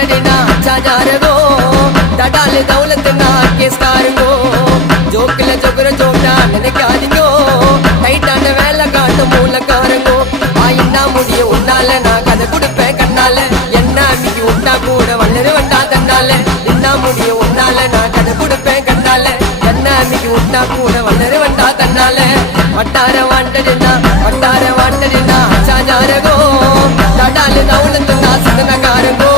वांटना चाजारगो दडाल दौलत ना केस्कारगो जोकल जोगर जोटा नने कादिगो டைட்டான வேலை காட்டு மூலக்காரங்கோ ஆயின்னா முடிய உன்னால நான் கதை கொடுப்பேன் கண்ணால என்ன அன்னைக்கு உண்டா கூட வளரு வந்தா தன்னால என்ன முடிய உன்னால நான் கதை கொடுப்பேன் கண்ணால என்ன அன்னைக்கு உண்டா கூட வளரு வந்தா தன்னால வட்டார வாண்டடினா சாஜாரகோ தடால தௌலத்து நான் சதனகாரங்கோ